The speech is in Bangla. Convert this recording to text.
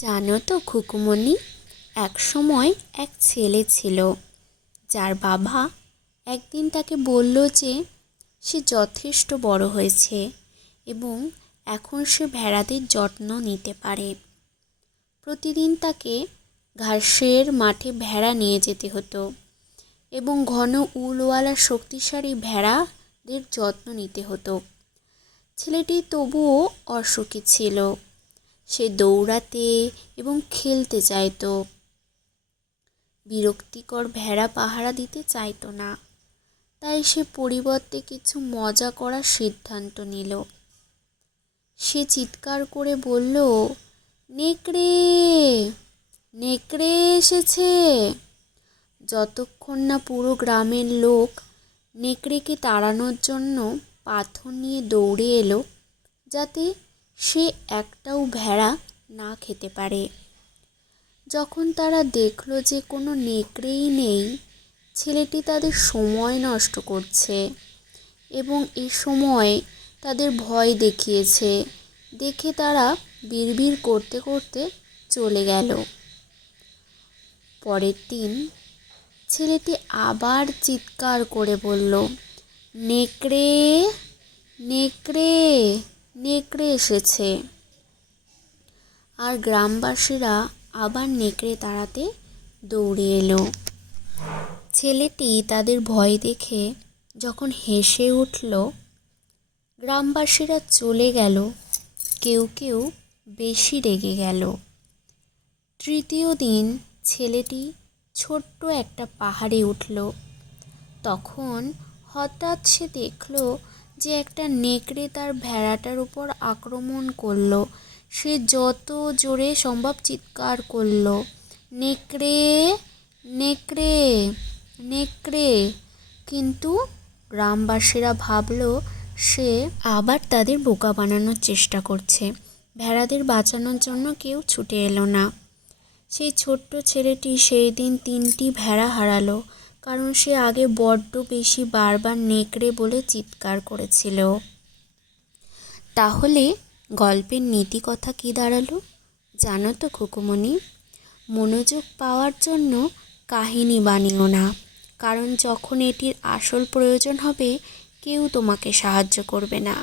জানো তো খুকুমণি, এক সময় এক ছেলে ছিল যার বাবা একদিন তাকে বলল যে সে যথেষ্ট বড় হয়েছে এবং এখন সে ভেড়াদের যত্ন নিতে পারে। প্রতিদিন তাকে ঘাসের মাঠে ভেড়া নিয়ে যেতে হতো এবং ঘন উলওয়ালা শক্তিশালী ভেড়াদের যত্ন নিতে হতো। ছেলেটি তবুও অসুখী ছিল। সে দৌড়াতে এবং খেলতে চাইতো, বিরক্তিকর ভেড়া পাহারা দিতে চাইতো না। তাই সে পরিবর্তে কিছু মজা করার সিদ্ধান্ত নিল। সে চিৎকার করে বলল, নেকড়ে, নেকড়ে এসেছে। যতক্ষণ না পুরো গ্রামের লোক নেকড়েকে তাড়ানোর জন্য পাথর নিয়ে দৌড়ে এলো, যাতে সে একটাও ভেড়া না খেতে পারে। যখন তারা দেখল যে কোনো নেকড়েই নেই, ছেলেটি তাদের সময় নষ্ট করছে এবং এ সময় তাদের ভয় দেখিয়েছে দেখে তারা বিড়বিড় করতে করতে চলে গেল। পরের দিন ছেলেটি আবার চিৎকার করে বলল, নেকড়ে, নেকড়ে, নেকড়ে এসেছে। আর গ্রামবাসীরা আবার নেকড়ে তাড়াতে দৌড়ে এলো। ছেলেটি তাদের ভয় দেখে যখন হেসে উঠল, গ্রামবাসীরা চলে গেল, কেউ কেউ বেশি রেগে গেল। তৃতীয় দিন ছেলেটি ছোট্ট একটা পাহাড়ে উঠল। তখন হঠাৎ সে দেখল যে একটা নেকড়ে তার ভেড়াটার উপর আক্রমণ করলো। সে যত জোরে সম্ভব চিৎকার করলো, নেকড়ে, নেকড়ে, নেকড়ে। কিন্তু গ্রামবাসীরা ভাবল সে আবার তাদের বোকা বানানোর চেষ্টা করছে। ভেড়াদের বাঁচানোর জন্য কেউ ছুটে এলো না। সেই ছোট্ট ছেলেটি সেই দিন 3টি ভেড়া হারালো, কারণ সে আগে বড্ড বেশি বারবার নেকড়ে বলে চিৎকার করেছিল। তাহলে গল্পের নীতি কথা কী দাঁড়ালো জানো তো খুকুমণি? মনোযোগ পাওয়ার জন্য কাহিনী বানিও না, কারণ যখন এটির আসল প্রয়োজন হবে কেউ তোমাকে সাহায্য করবে না।